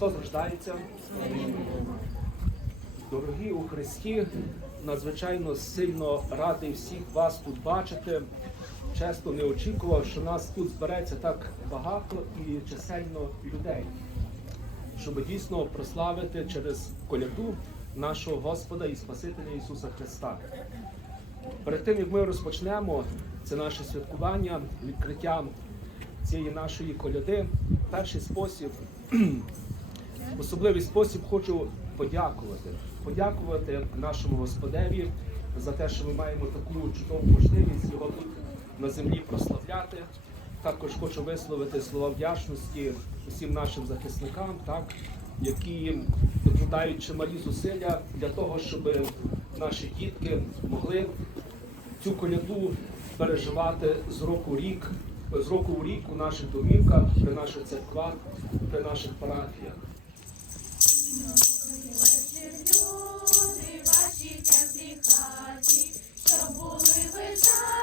Христос рождається. Дорогі у Христі, надзвичайно сильно радий всіх вас тут бачити. Чесно не очікував, що нас тут збереться так багато і чисельно людей, щоб дійсно прославити через коляду нашого Господа і Спасителя Ісуса Христа. Перед тим як ми розпочнемо це наше святкування, відкриття цієї нашої коляди, перший спосіб особливий спосіб хочу подякувати. Подякувати нашому Господеві за те, що ми маємо таку чудову можливість його тут на землі прославляти. Також хочу висловити слова вдячності усім нашим захисникам, так, які докладають чималі зусилля для того, щоб наші дітки могли цю коляду переживати з року рік, з року в рік у наших домівках, при наших церквах, при наших парафіях. Люди ваші теплі хаті, щоб були ви завжди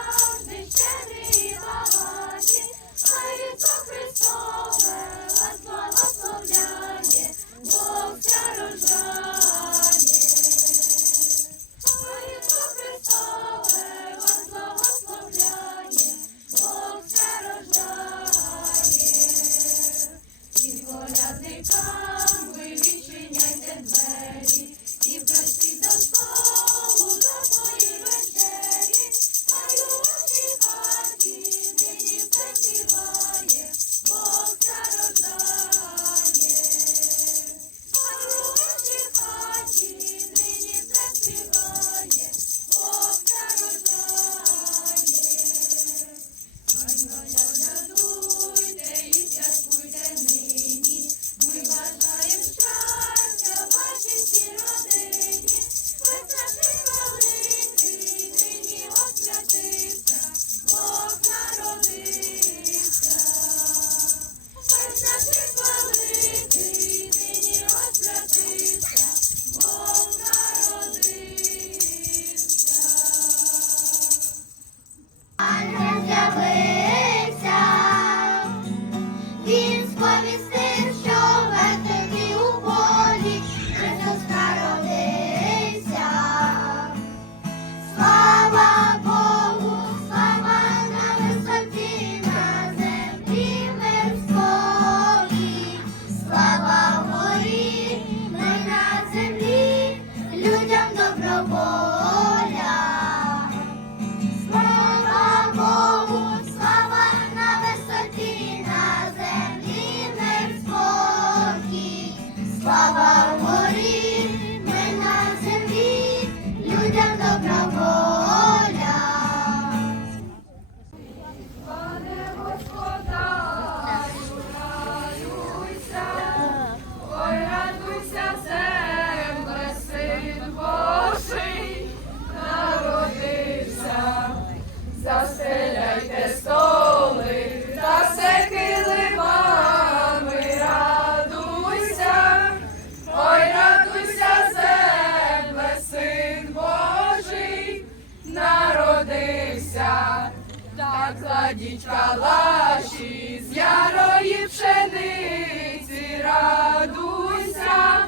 народився. Так кладіть калаші з ярої пшениці, радуйся,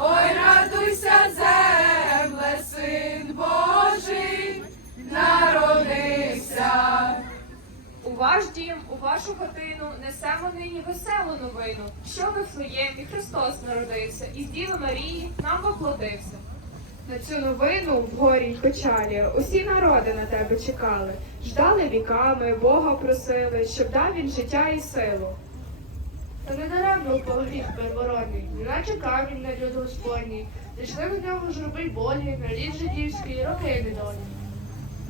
ой, радуйся, земле, син Божий, народився. У ваш дім, у вашу хатину несемо нині веселу новину, що в Вифлеємі Христос народився, і з Діви Марії нам поплодився. На цю новину в горі й печалі усі народи на тебе чекали, ждали віками, Бога просили, щоб дав він життя і силу. Та не даремно впав гріх первородний, неначе камінь на люд Господній. Зійшли в нього журби болі, на рід жидівський роки недолі.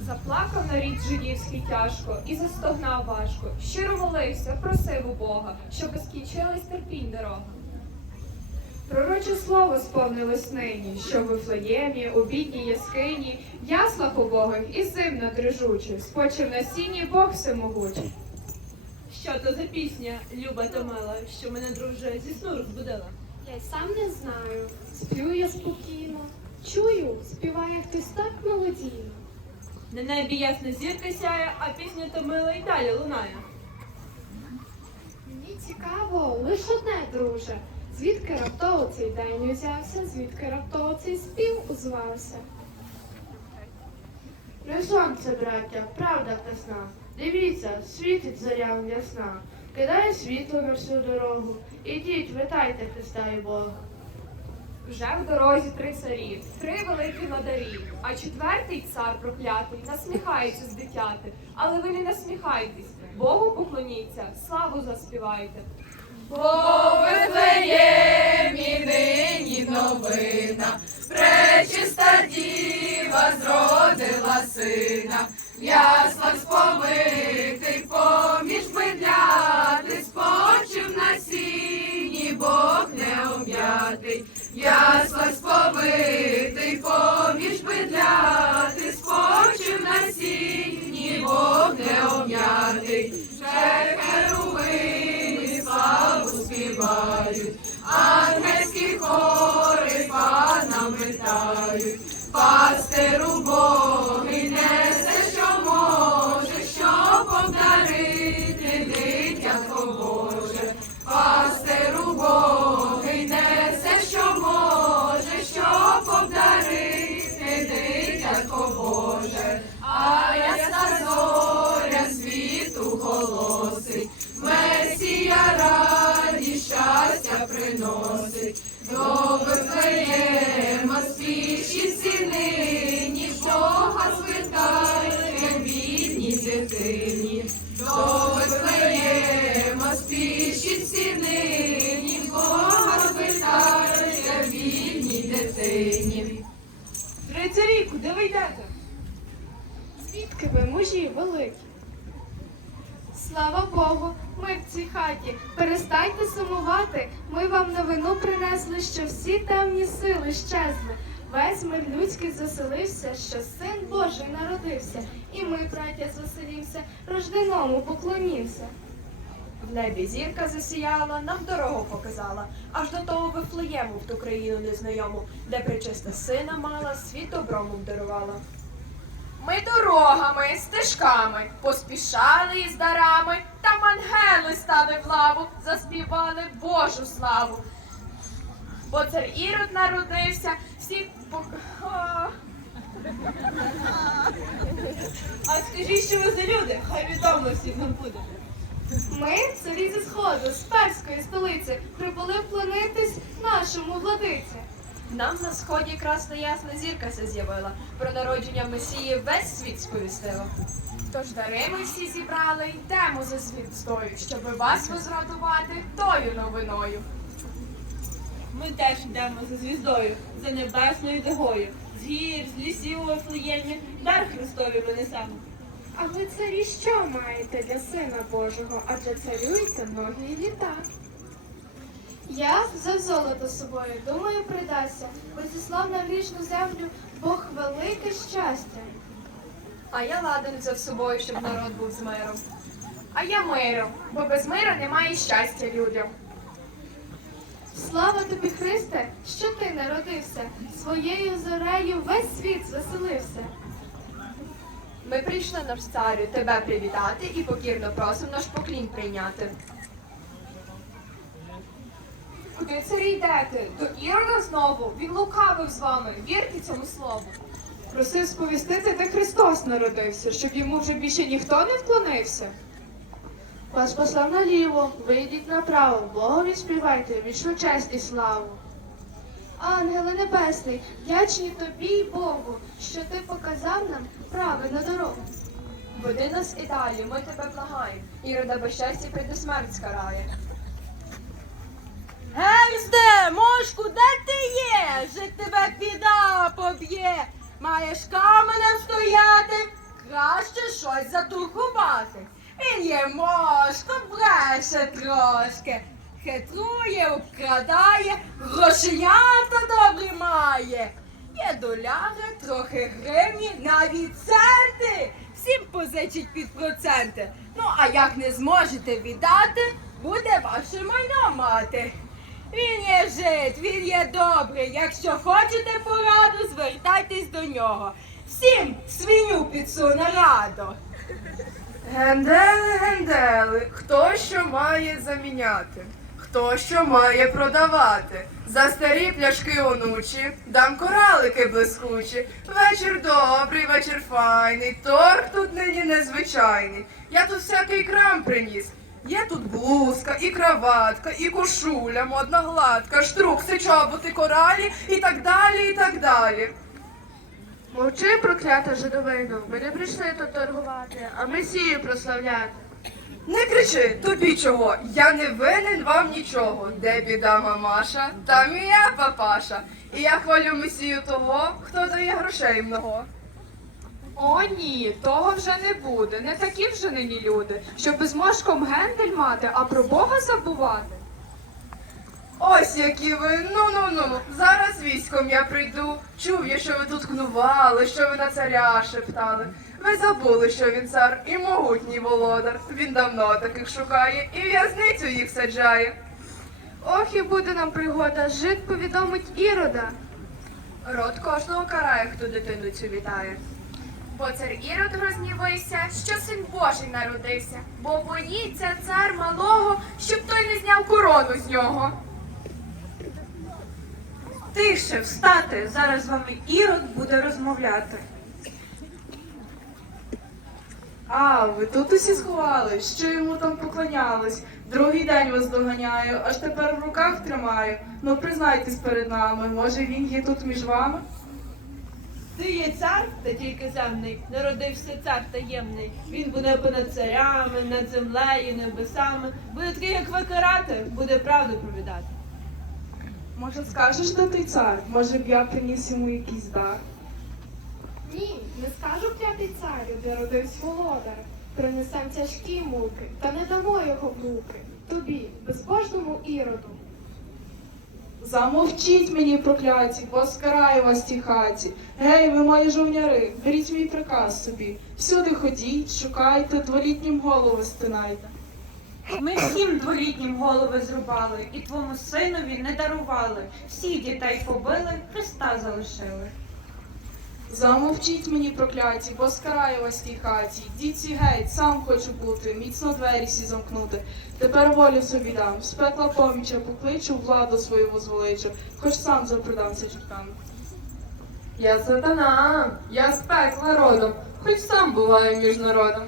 Заплакав нарід жидівський тяжко і застогнав важко. Щиро молився, просив у Бога, щоб скінчилась терпінь дорога. Пророче слово сповнилось нині, що в Вифлеємі, у бідній яскині, яслах убогих і зимна дрижуче, спочив на сіні Бог всемогучий. Що то за пісня, люба та мила, що мене друже зі сну розбудила? Я й сам не знаю. Сплю я спокійно. Чую, співає хтось так мелодійно. На небі ясна зірка сяє, а пісня то мила й далі лунає. Мені цікаво лиш одне, друже. Звідки раптово цей день узявся, звідки раптово цей спів узвався? Не сонце, браття, правда красна. Дивіться, світить зоря ясна, кидає світло на всю дорогу. Ідіть, витайте Христа і Бога. Вже в дорозі три царі, три великі надарі, а четвертий цар проклятий насміхається з дитяти. Але ви не насміхайтесь, Богу поклоніться, славу заспівайте. Бо в Вифлеємі нині новина, пречиста діва зродила сина, в яслах сповитий поміж бидляти, спочив на сіні, Бог не об'ятий, в яслах сповитий поміж бидляти, спочив на сіні, Бог не об'ятий, ще славу співають, ангельські хори пана вітають, пастеру Боги сумувати. Ми вам новину принесли, що всі темні сили щезли. Весь мир людський заселився, що син Божий народився. І ми, браття, звеселімся, рожденому поклонімся. В небі зірка засіяла, нам дорогу показала, аж до того Вифлеєму в ту країну незнайому, де причиста сина мала, світ добром обдарувала. Ми дорогами, стежками поспішали із дарами, там ангели стали в лаву, заспівали Божу славу. Бо цар Ірод народився, всі. А скажіть, що ви за люди? Хай відомо всім нам буде. Ми, царі зі сходу, з перської столиці, прибули вклонитись нашому владиці. Нам на сході красна ясна зірка се з'явила, про народження Месії весь світ сповістила. Тож дари ми всі зібрали, йдемо за звіздою, щоби вас возрадувати тою новиною. Ми теж йдемо за звіздою, за небесною догою. З гір, з лісів у Вифлеємі, дар Христові ми несемо. А ви царі що маєте для сина Божого? Адже царюєте многі літа. Я взяв золото з собою, думаю, придасться, бо зіслав на грішну землю Бог велике щастя. А я ладен взяв з собою, щоб народ був з миром. А я миром, бо без миру немає щастя людям. Слава тобі, Христе, що ти народився, своєю зорею весь світ заселився. Ми прийшли наш царю тебе привітати і покірно просимо наш поклін прийняти. Куди царі йдете? До Ірода знову? Він лукавив з вами. Вірте цьому слову. Просив сповістити, де Христос народився, щоб йому вже більше ніхто не вклонився. Вас послав наліво, вийдіть направо, Богові співайте, вічну честь і славу. Ангеле Небесний, вдячні тобі й Богу, що ти показав нам правильну дорогу. Веди нас і далі, ми тебе благаємо. Ірода без щастя прийде смерть скарає. Герсте, мошку, де ти є? Же тебе піда поб'є. Маєш каменем стояти, краще щось затуркувати. Він є мошко, бреше трошки. Хитрує, обкрадає, грошенята добрі має. Є доляри, трохи гривні, навіть центи. Всім позичить під проценти. Ну, а як не зможете віддати, буде ваше майно мати. Він є жит, він є добрий. Якщо хочете пораду, звертайтесь до нього. Всім свиню підсуне радо. Гендели, гендели, хто що має заміняти? Хто що має продавати? За старі пляшки онучі, дам коралики блискучі. Вечір добрий, вечір файний, торг тут нині незвичайний. Я тут всякий крам приніс. Є тут блузка, і краватка, і кошуля, модна гладка, штрукси, чоботи, коралі і так далі, і так далі. Мовчи, проклята жидовино, ми не прийшли тут торгувати, а месію прославляти. Не кричи, тобі чого? Я не винен вам нічого. Де біда мамаша, там і я папаша. І я хвалю месію того, хто дає грошей много. О, ні, того вже не буде. Не такі вже нині люди, щоб з мошком гендель мати, а про Бога забувати. Ось які ви, ну ну ну. Зараз військом я прийду. Чув я, що ви тут кнували, що ви на царя шептали. Ви забули, що він цар і могутній володар. Він давно таких шукає і в'язницю їх саджає. Ох, і буде нам пригода, жид повідомить Ірода. Род кожного карає, хто дитину цю вітає. Бо цар Ірод розгнівився, що син Божий народився, бо боїться цар малого, щоб той не зняв корону з нього. Тише, встати, зараз з вами Ірод буде розмовляти. А, ви тут усі сховались, що йому там поклонялись. Другий день вас доганяю, аж тепер в руках тримаю. Ну признайтесь перед нами, може він є тут між вами? Ти є цар, та тільки земний, народився цар таємний. Він буде понад царями, над землею, небесами. Буде такий, як ви карати, буде правду провідати. Може скажеш, де той цар? Може б я приніс йому якийсь дар? Ні, не скажу клятий царю, де родився володар. Принесем тяжкі муки, та не дамо його в руки. Тобі, безбожному іроду. Замовчіть мені, прокляті, бо скараю вас ті хаті. Гей, ви мої жовняри, беріть мій приказ собі. Всюди ходіть, шукайте, дворітнім голови стинайте. Ми всім дворітнім голови зрубали, і твому синові не дарували. Всіх дітей побили, Христа залишили. Замовчіть мені, прокляті, бо скараю вас тій хаті. Діці геть, сам хочу бути, міцно двері всі замкнути. Тепер волю собі дам, з пекла поміча покличу, владу свою возвеличу, хоч сам запродамся чутками. Я сатана, я з пекла родом, хоч сам буваю між народом.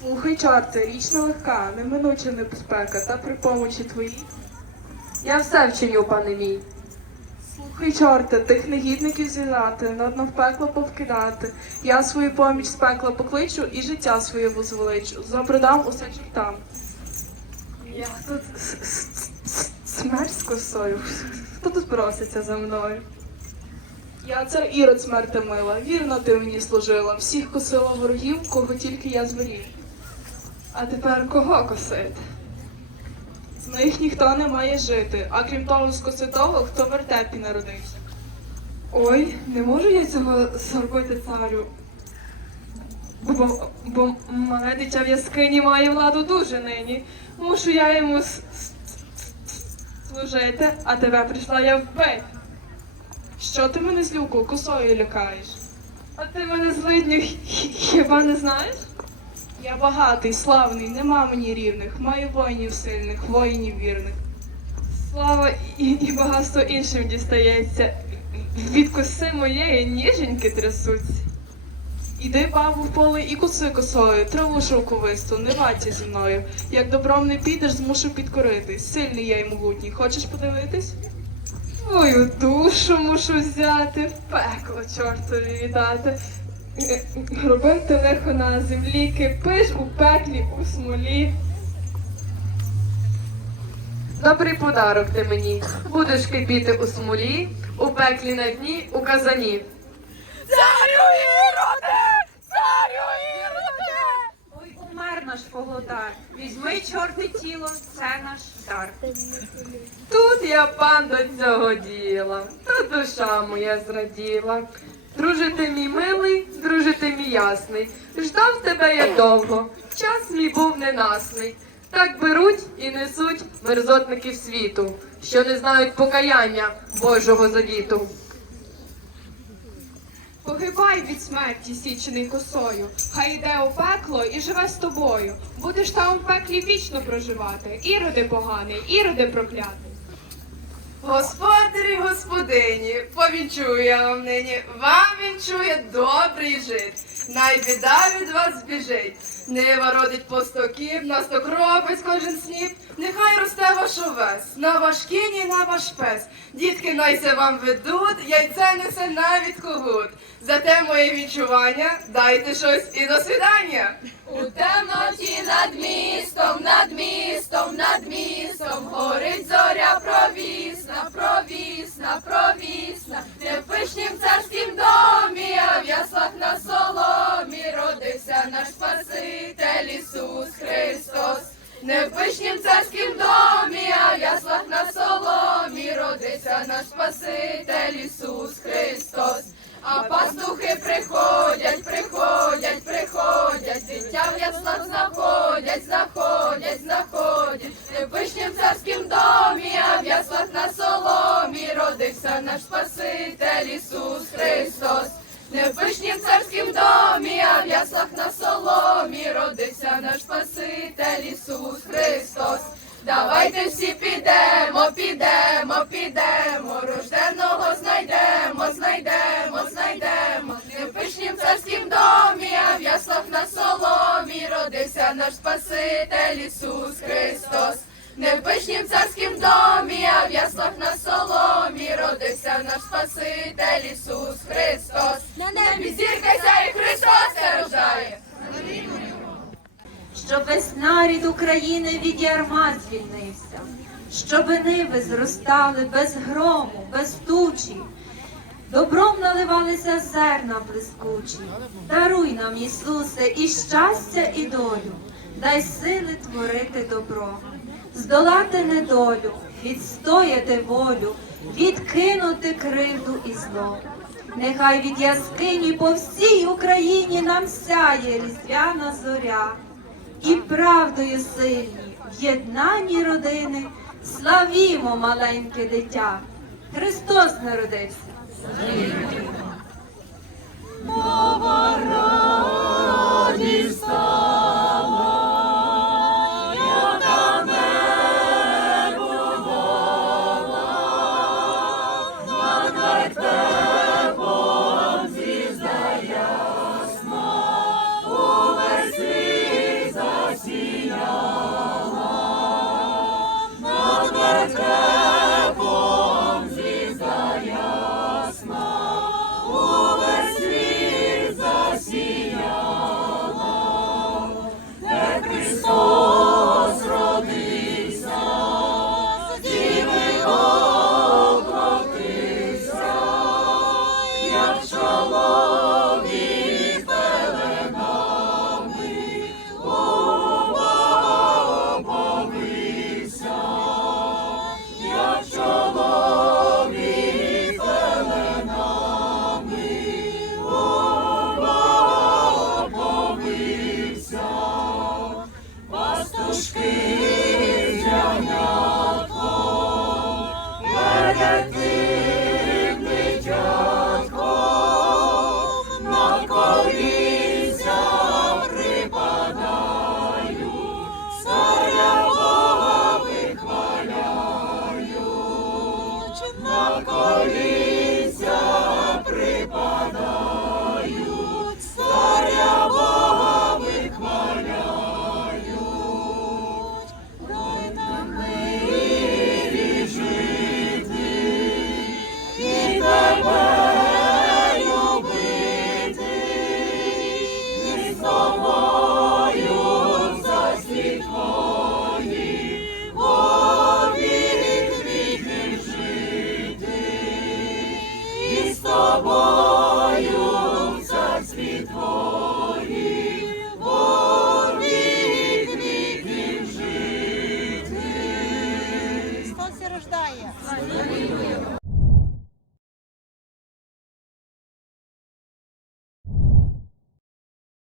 Слухай, чорте, річ нелегка, неминуча небезпека, та при помочі твоїй. Я все вчиню, пане мій. Слухай, чорте, тих негідників зігнати, нудно в пекло повкидати. Я свою поміч з пекла покличу і життя своє возвеличу. Запродам усе чортам. Я тут смерть з косою. Хто тут проситься за мною? Я цар Ірод смерти мила, вірно ти мені служила, всіх косила ворогів, кого тільки я звелів. А тепер кого косити? З них ніхто не має жити, а крім того скоси того, хто в вертепі народився. Ой, не можу я цього зробити царю. Бо, бо мале дитя в яскині має владу дуже нині. Мушу я йому служити, а тебе прийшла я вбити. Що ти мене з люку косою лякаєш? А ти мене злидню хіба не знаєш? Я багатий, славний, нема мені рівних, маю воїнів сильних, воїнів вірних. Слава і, і багатство іншим дістається. Від коси моєї ніженьки трясуться. Іди, бабу, в поле і коси косою, траву шовковисту, не ваті зі мною. Як добром не підеш, змушу підкорити. Сильний я й могутній. Хочеш подивитись? Твою душу мушу взяти, в пекло чортові віддати. Робити лихо на землі, кипиш у пеклі, у смолі. Добрий подарок ти мені. Будеш кипіти у смолі, у пеклі на дні, у казані. Ой, умер наш володар. Візьми чорне тіло, це наш дар. Тут я пан до цього діла, та душа моя зраділа. Друже ти мій милий, друже ти мій ясний. Ждав тебе я довго, час мій був ненасний. Так беруть і несуть мерзотників світу, що не знають покаяння Божого завіту. Погибай від смерті, січений косою, хай йде у пекло і живе з тобою. Будеш там у пеклі вічно проживати. Іроди поганий, іроди проклятий. Господарі, господині, повінчую я вам нині, вам вінчує добрий жит. Най біда від вас збіжить. Нива родить по стоків, на сток робить кожен сніп. Нехай росте ваш овес, на ваш кінь і на ваш пес. Дітки найся вам ведуть, яйце несе навіть когут. Зате моє відчування, дайте щось і до свидання. У темноті над містом, над містом, над містом горить зоря провісна, провісна, провісна. Не в пишнім царськім домі, а в яслах на соломі родився наш Спаситель Ісус Христос. Не в пишнім царськім домі, а в яслах на соломі родився наш Спаситель Ісус Христос. А пастухи приходять, приходять, приходять, дитя в яслах знаходять, знаходять. Нарід України від ярма звільнився, щоб ниви зростали без грому, без тучі, добром наливалися зерна блискучі. Даруй нам, Ісусе, і щастя, і долю, дай сили творити добро, здолати недолю, відстояти волю, відкинути кривду і зло. Нехай від яскині по всій Україні нам сяє різдвяна зоря і правдою сильні, в єднанні родини, славімо маленьке дитя. Христос народився.